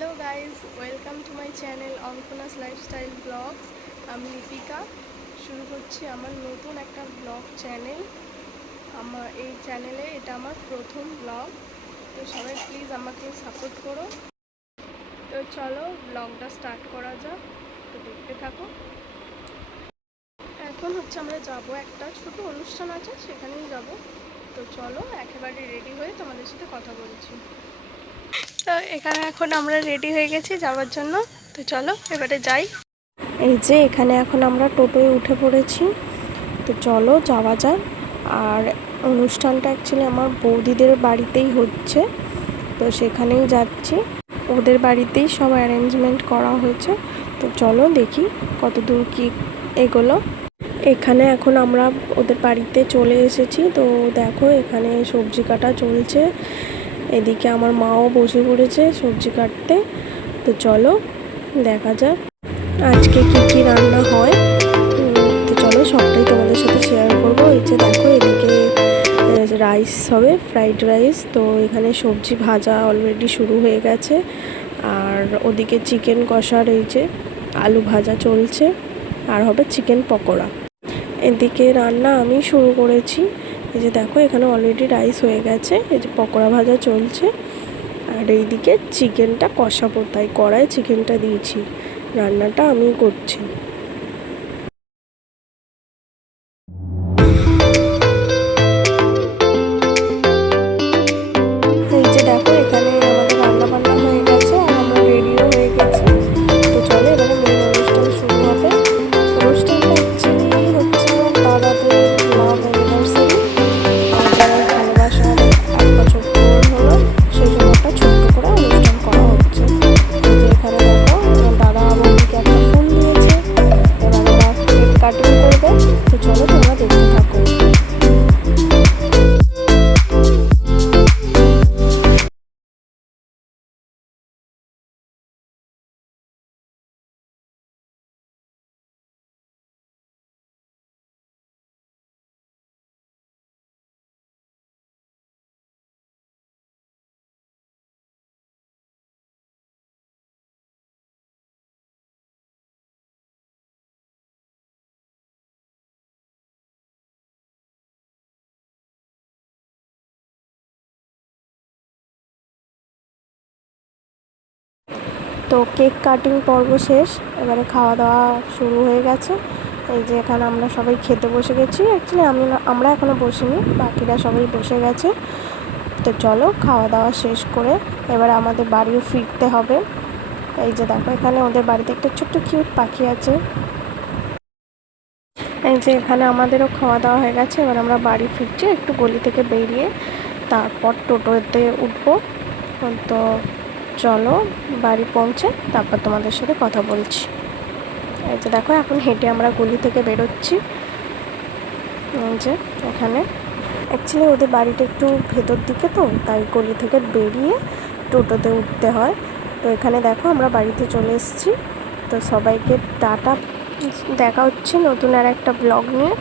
Hello guys, welcome to my channel Ankana's lifestyle blogs. আমি লিপিকা শুরু করছি আমার নতুন একটা ব্লগ চ্যানেল। এই চ্যানেলে এটা আমার প্রথম ব্লগ, তো সবাই প্লিজ আমাকে সাপোর্ট করো। তো চলো ব্লগটা স্টার্ট করা যাক, তো দেখতে থাকো। এখন আমরা যাব, একটা ছোট অনুষ্ঠান আছে সেখানেই যাব। তো চলো একেবারে রেডি হয়ে তোমাদের সাথে কথা বলছি। তো এখানে এখন আমরা রেডি হয়ে গেছি যাওয়ার জন্য, তো চলো এবারে যাই। এই যে এখানে এখন আমরা টোটোয় উঠে পড়েছি, তো চলো যাওয়া যাক। আর অনুষ্ঠানটা অ্যাকচুয়ালি আমার বৌদিদের বাড়িতেই হচ্ছে, তো সেখানেই যাচ্ছি। ওদের বাড়িতেই সব অ্যারেঞ্জমেন্ট করা হয়েছে, তো চলো দেখি কত দূর কী এগুলো। এখানে এখন আমরা ওদের বাড়িতে চলে এসেছি, তো দেখো এখানে সবজি কাটা চলছে। এদিকে আমার মাও বসে পড়েছে সবজি কাটতে, তো চলো দেখা যাক আজকে কি কি রান্না হয়। তো চলো সবটাই তোমাদের সাথে শেয়ার করবো। এই যে দেখো এদিকে রাইস হবে, ফ্রাইড রাইস। তো এখানে সবজি ভাজা অলরেডি শুরু হয়ে গেছে, আর ওদিকে চিকেন কষার এই যে আলু ভাজা চলছে, আর হবে চিকেন পকোড়া। এদিকে রান্না আমি শুরু করেছি। এই যে দেখো এখানে অলরেডি রাইস হয়ে গেছে, এই যে পকোড়া ভাজা চলছে, আর এইদিকে চিকেনটা কষাবো, তাই কড়ায় চিকেনটা দিয়েছি, রান্নাটা আমি করছি। এই যে দেখো এখানে আমাদের রান্না বান্না হয়ে গেছে, আর আমরা রেডিও হয়ে গেছি। তো চলো এবারে মেন অনুষ্ঠান শুরু হবে। অনুষ্ঠানটা অ্যাকচুয়ালি হচ্ছে আমার দাদাদের লাভ অ্যানিভার্সারি, আমাদের ভালোবাসার 1 বছর পূরণ হলো, সেই জন্য একটা ছোট্ট করে অনুষ্ঠান করা হচ্ছে। এই যে এখানে দেখো আমার দাদা বৌদিকে একটা ফোন দিয়েছে, এবার ওরা কেক কাটিং করবে। তো চলো তোমরা দেখতে থাকো। তো কেক কাটিং পর্ব শেষ, এবারে খাওয়া দাওয়া শুরু হয়ে গেছে। এই যে এখানে আমরা সবাই খেতে বসে গেছি, অ্যাকচুয়ালি আমরা এখনও বসিনি, বাকিরা সবাই বসে গেছে। তো চলো খাওয়া দাওয়া শেষ করে এবার আমাদের বাড়িও ফিরতে হবে। এই যে দেখো এখানে ওদের বাড়িতে একটা ছোট্ট কিউট পাখি আছে। এই যে এখানে আমাদেরও খাওয়া দাওয়া হয়ে গেছে, এবার আমরা বাড়ি ফিরছি একটু গলি থেকে বেরিয়ে, তারপর টোটোতে উঠবো। তো চলো বাড়ি পৌঁছে তারপর তোমাদের সাথে কথা বলছি। এই যে দেখো এখন হেঁটে আমরা গলি থেকে বেরোচ্ছি। এই যে এখানে অ্যাকচুয়ালি ওদের বাড়িটা একটু ভেতর দিকে, তো তাই গলি থেকে বেরিয়ে টোটোতে উঠতে হয়। তো এখানে দেখো আমরা বাড়িতে চলে এসেছি। তো সবাইকে টাটা, দেখা হচ্ছে নতুন আর একটা ব্লগ নিয়ে।